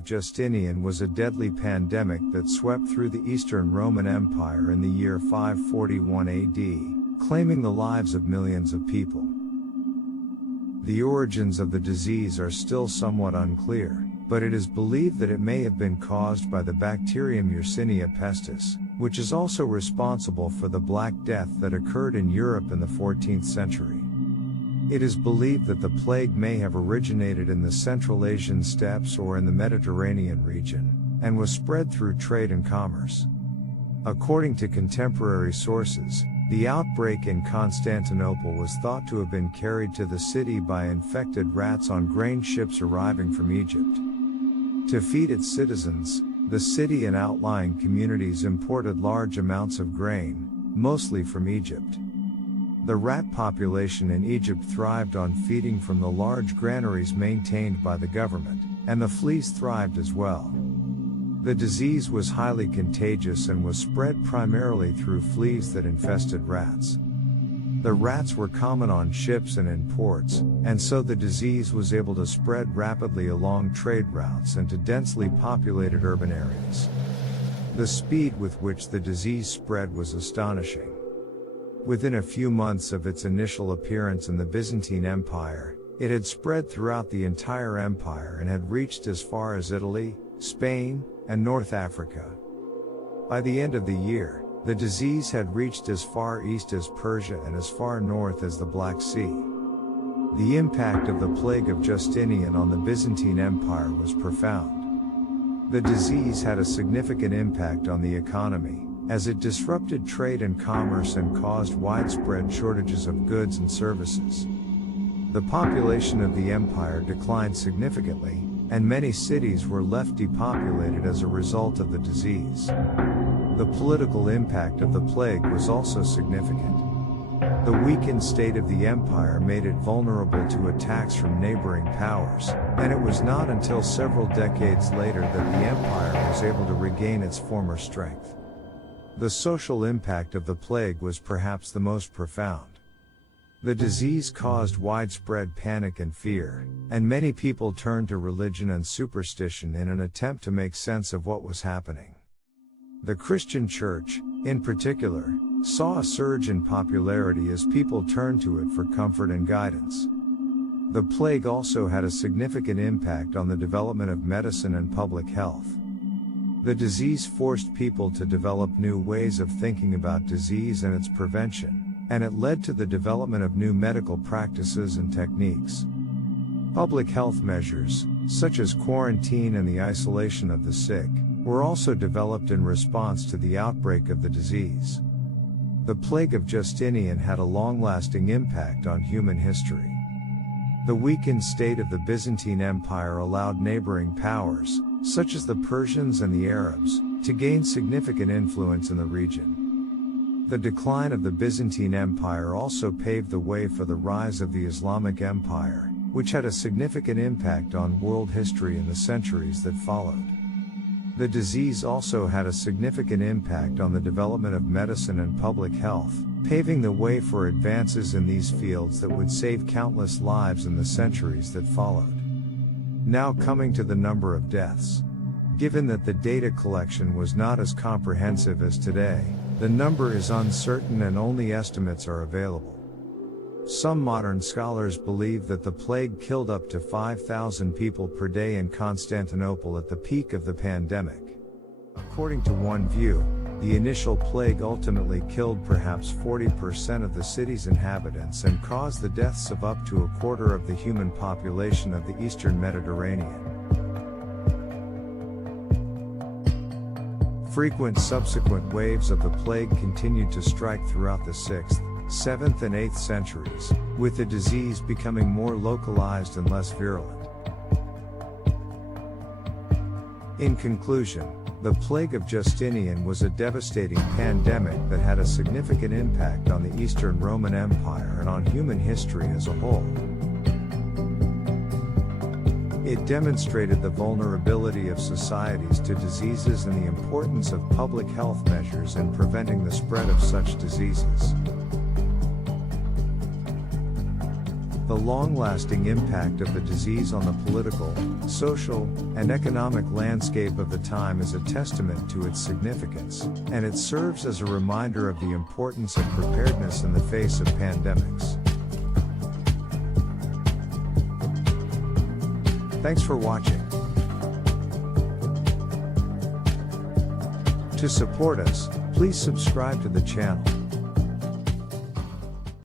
of Justinian was a deadly pandemic that swept through the Eastern Roman Empire in the year 541 AD, claiming the lives of millions of people. The origins of the disease are still somewhat unclear, but it is believed that it may have been caused by the bacterium Yersinia pestis, which is also responsible for the Black Death that occurred in Europe in the 14th century. It is believed that the plague may have originated in the Central Asian steppes or in the Mediterranean region, and was spread through trade and commerce. According to contemporary sources, the outbreak in Constantinople was thought to have been carried to the city by infected rats on grain ships arriving from Egypt. To feed its citizens, the city and outlying communities imported large amounts of grain, mostly from Egypt. The rat population in Egypt thrived on feeding from the large granaries maintained by the government, and the fleas thrived as well. The disease was highly contagious and was spread primarily through fleas that infested rats. The rats were common on ships and in ports, and so the disease was able to spread rapidly along trade routes and to densely populated urban areas. The speed with which the disease spread was astonishing. Within a few months of its initial appearance in the Byzantine Empire, it had spread throughout the entire empire and had reached as far as Italy, Spain, and North Africa. By the end of the year, the disease had reached as far east as Persia and as far north as the Black Sea. The impact of the Plague of Justinian on the Byzantine Empire was profound. The disease had a significant impact on the economy, as it disrupted trade and commerce and caused widespread shortages of goods and services. The population of the empire declined significantly, and many cities were left depopulated as a result of the disease. The political impact of the plague was also significant. The weakened state of the empire made it vulnerable to attacks from neighboring powers, and it was not until several decades later that the empire was able to regain its former strength. The social impact of the plague was perhaps the most profound. The disease caused widespread panic and fear, and many people turned to religion and superstition in an attempt to make sense of what was happening. The Christian Church, in particular, saw a surge in popularity as people turned to it for comfort and guidance. The plague also had a significant impact on the development of medicine and public health. The disease forced people to develop new ways of thinking about disease and its prevention, and it led to the development of new medical practices and techniques. Public health measures, such as quarantine and the isolation of the sick, were also developed in response to the outbreak of the disease. The Plague of Justinian had a long-lasting impact on human history. The weakened state of the Byzantine Empire allowed neighboring powers, such as the Persians and the Arabs, to gain significant influence in the region. The decline of the Byzantine Empire also paved the way for the rise of the Islamic Empire, which had a significant impact on world history in the centuries that followed. The disease also had a significant impact on the development of medicine and public health, paving the way for advances in these fields that would save countless lives in the centuries that followed. Now coming to the number of deaths. Given that the data collection was not as comprehensive as today, the number is uncertain and only estimates are available. Some modern scholars believe that the plague killed up to 5,000 people per day in Constantinople at the peak of the pandemic. According to one view, the initial plague ultimately killed perhaps 40% of the city's inhabitants and caused the deaths of up to a quarter of the human population of the Eastern Mediterranean. Frequent subsequent waves of the plague continued to strike throughout the 6th, 7th and 8th centuries, with the disease becoming more localized and less virulent. In conclusion, the Plague of Justinian was a devastating pandemic that had a significant impact on the Eastern Roman Empire and on human history as a whole. It demonstrated the vulnerability of societies to diseases and the importance of public health measures in preventing the spread of such diseases. The long-lasting impact of the disease on the political, social, and economic landscape of the time is a testament to its significance, and it serves as a reminder of the importance of preparedness in the face of pandemics. Thanks for watching. To support us, please subscribe to the channel.